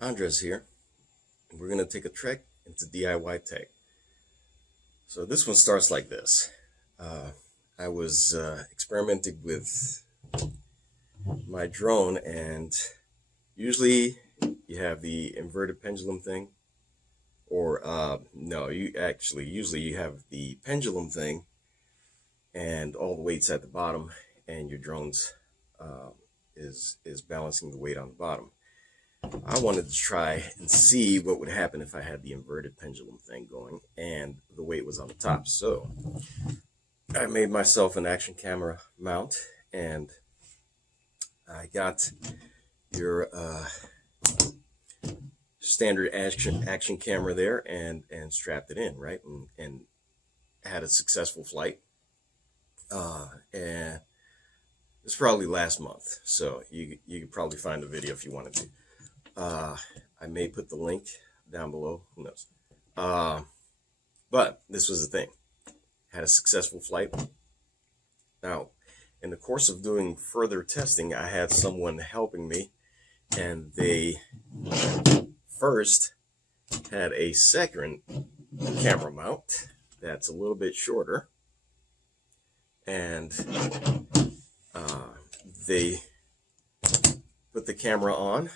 Andres here, and we're going to take a trek into DIY tech. So this one starts like this. I was experimenting with my drone, and usually you have the inverted pendulum thing, or no, usually you have the pendulum thing, and all the weight's at the bottom, and your drone's uh, is balancing the weight on the bottom. I wanted to try and see what would happen if I had the inverted pendulum thing going and the weight was on the top. So I made myself an action camera mount, and I got your standard action camera there and strapped it in, right? And had a successful flight. And it's probably last month, so you could probably find the video if you wanted to. I may put the link down below. Who knows? But this was the thing. Had a successful flight. Now, in the course of doing further testing, I had someone helping me, and they first had a second camera mount that's a little bit shorter, and they put the camera on.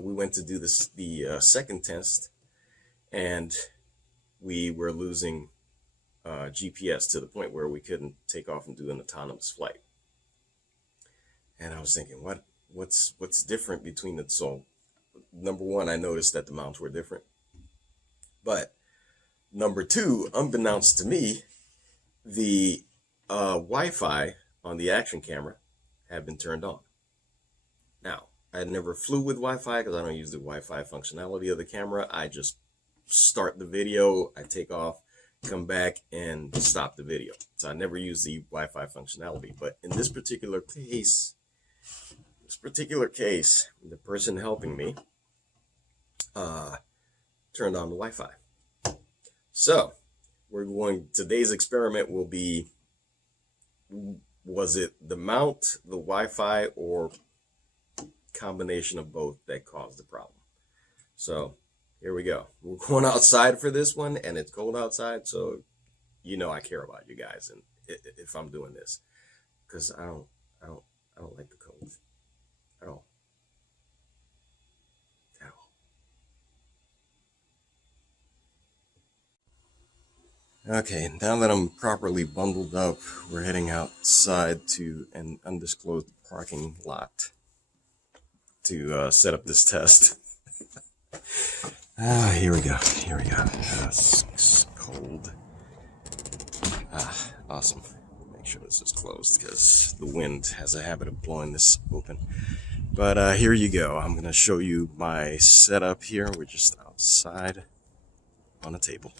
We went to do the second test, and we were losing GPS to the point where we couldn't take off and do an autonomous flight. And I was thinking, what's different between the so? Number one, I noticed that the mounts were different, but number two, unbeknownst to me, the Wi-Fi on the action camera had been turned on. Now, I never flew with Wi-Fi because I don't use the Wi-Fi functionality of the camera. I just start the video, I take off, come back, and stop the video. So I never use the Wi-Fi functionality. But in this particular case, the person helping me turned on the Wi-Fi. So today's experiment will be, was it the mount, the Wi-Fi, or combination of both that caused the problem? So here we go. We're going outside for this one, and it's cold outside, so I care about you guys, and if I'm doing this, because I don't like the cold at all. Okay, now that I'm properly bundled up, we're heading outside to an undisclosed parking lot to set up this test. Here we go. It's cold. Awesome. Make sure this is closed because the wind has a habit of blowing this open. But here you go. I'm going to show you my setup here. We're just outside on a table.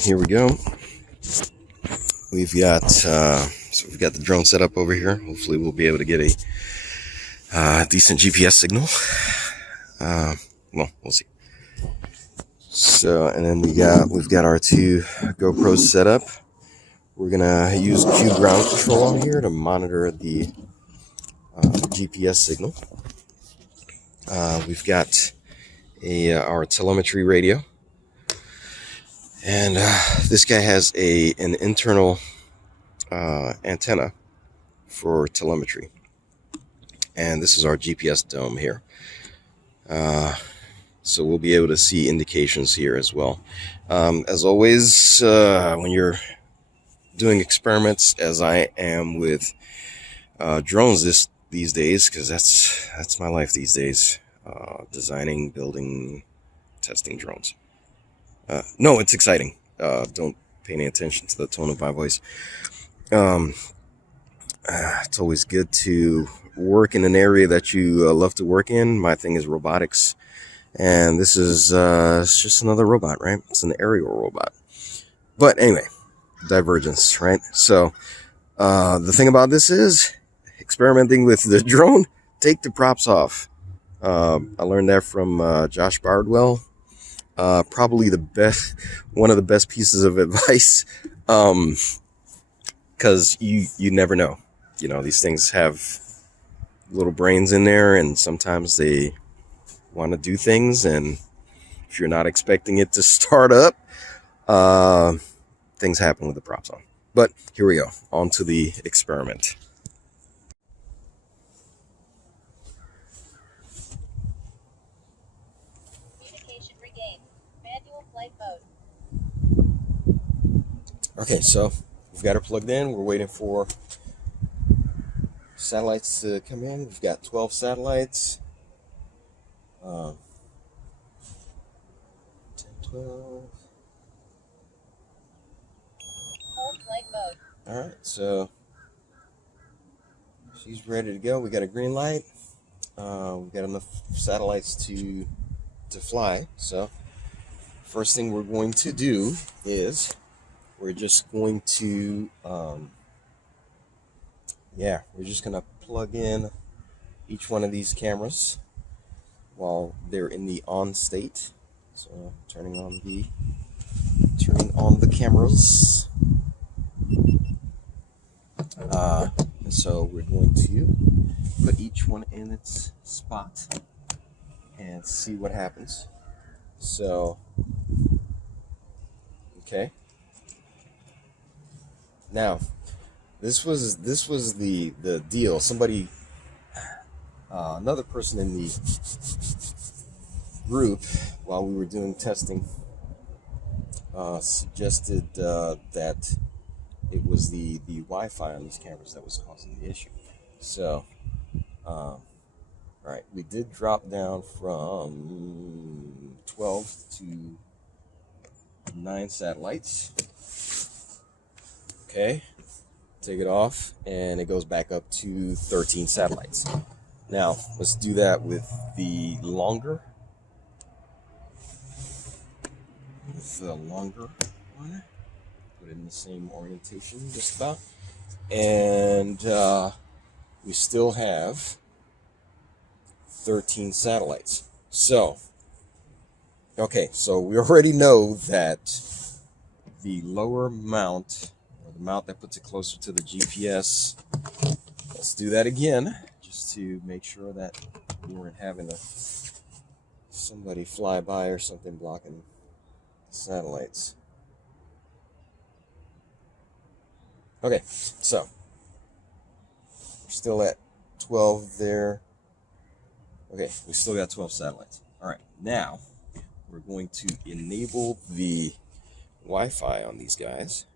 Here we go. We've got the drone set up over here. Hopefully we'll be able to get a decent GPS signal. Well, we'll see. So, and then we've got our two GoPros set up. We're gonna use Q ground control on here to monitor the GPS signal. We've got our telemetry radio. And this guy has an internal antenna for telemetry. And this is our GPS dome here. So we'll be able to see indications here as well. As always, when you're doing experiments, as I am with drones these days, because that's my life these days, designing, building, testing drones. No, it's exciting. Don't pay any attention to the tone of my voice. It's always good to work in an area that you love to work in. My thing is robotics, and this is it's just another robot, right? It's an aerial robot. But anyway, divergence, right? So the thing about this is experimenting with the drone. Take the props off. I learned that from Josh Bardwell. Probably the best, one of the best pieces of advice, because you never know. You know, these things have little brains in there, and sometimes they want to do things, and if you're not expecting it to start up, uh, things happen with the props on. But here we go, on to the experiment. Communication regained. Manual flight mode. Okay, so we've got her plugged in. We're waiting for satellites to come in. We've got 12 satellites. 10, 12. Hold flight mode. All right, so she's ready to go. We got a green light. We've got enough satellites to fly. So first thing we're going to do is we're just going to we're just gonna plug in each one of these cameras while they're in the on state. So turning on the cameras. So we're going to put each one in its spot and see what happens. So, okay. Now, this was the deal. Somebody, another person in the group, while we were doing testing, suggested that it was the Wi-Fi on these cameras that was causing the issue. So, all right, we did drop down from 12 to 9 satellites. Okay, take it off, and it goes back up to 13 satellites. Now, let's do that with the longer. With the longer one. Put it in the same orientation, just about. And we still have 13 satellites. So, okay, so we already know that the lower mount, or the mount that puts it closer to the GPS, let's do that again, just to make sure that we weren't having somebody fly by or something blocking the satellites. Okay, so we're still at 12 there. Okay, we still got 12 satellites. All right, now we're going to enable the Wi-Fi on these guys.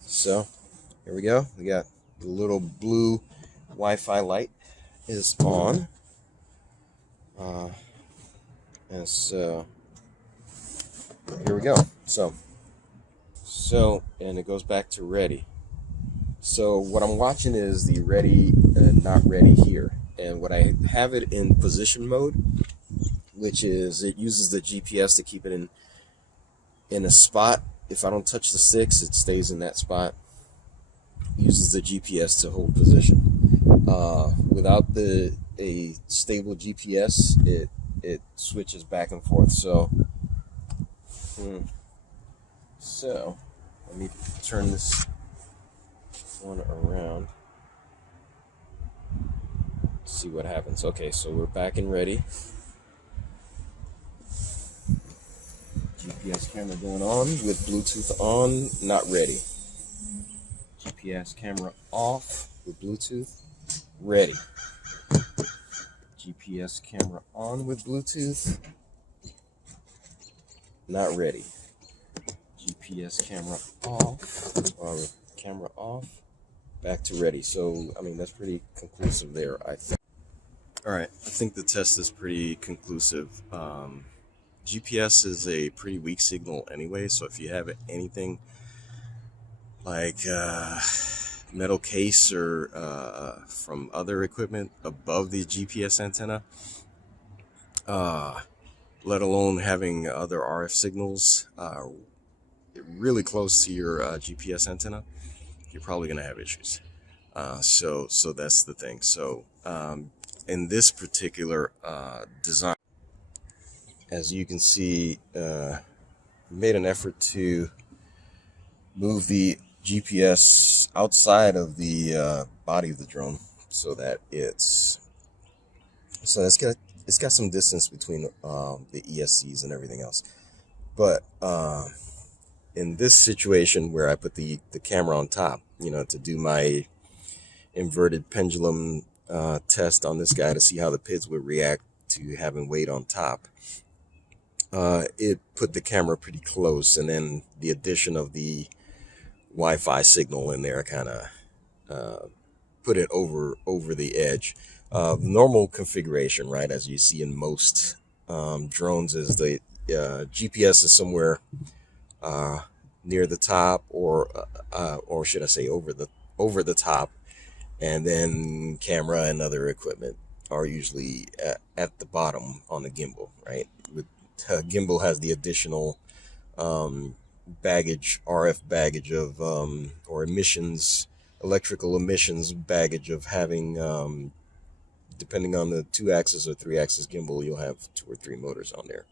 So here we go. We got the little blue Wi-Fi light is on. And so here we go. So, and it goes back to ready. So what I'm watching is the ready and not ready here. And what I have it in position mode, which is it uses the GPS to keep it in a spot. If I don't touch the sticks, it stays in that spot. It uses the GPS to hold position. Without a stable GPS, it switches back and forth. So let me turn this one around. See what happens. Okay, so we're back and ready. GPS camera going on with Bluetooth on, not ready. GPS camera off with Bluetooth, ready. GPS camera on with Bluetooth, not ready. GPS camera off, back to ready. So, I mean, that's pretty conclusive there, I think. All right, I think the test is pretty conclusive. GPS is a pretty weak signal anyway, so if you have anything like metal case or from other equipment above the GPS antenna, let alone having other RF signals really close to your GPS antenna, you're probably going to have issues. So that's the thing. So in this particular design, as you can see, made an effort to move the GPS outside of the body of the drone so that it's got some distance between the ESCs and everything else. But in this situation where I put the camera on top, to do my inverted pendulum test on this guy to see how the PIDs would react to having weight on top, it put the camera pretty close, and then the addition of the Wi-Fi signal in there kind of put it over the edge. Normal configuration, right, as you see in most drones, is the GPS is somewhere near the top, or should I say over the top, and then camera and other equipment are usually at the bottom on the gimbal, right? Gimbal has the additional baggage, RF baggage of or emissions, electrical emissions baggage of having, depending on the 2-axis or 3-axis gimbal, you'll have 2 or 3 motors on there.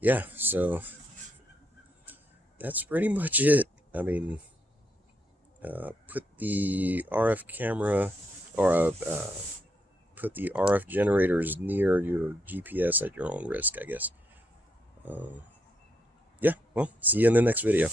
Yeah, so that's pretty much it. I mean, put the RF camera or put the RF generators near your GPS at your own risk, I guess. Yeah, well, see you in the next video.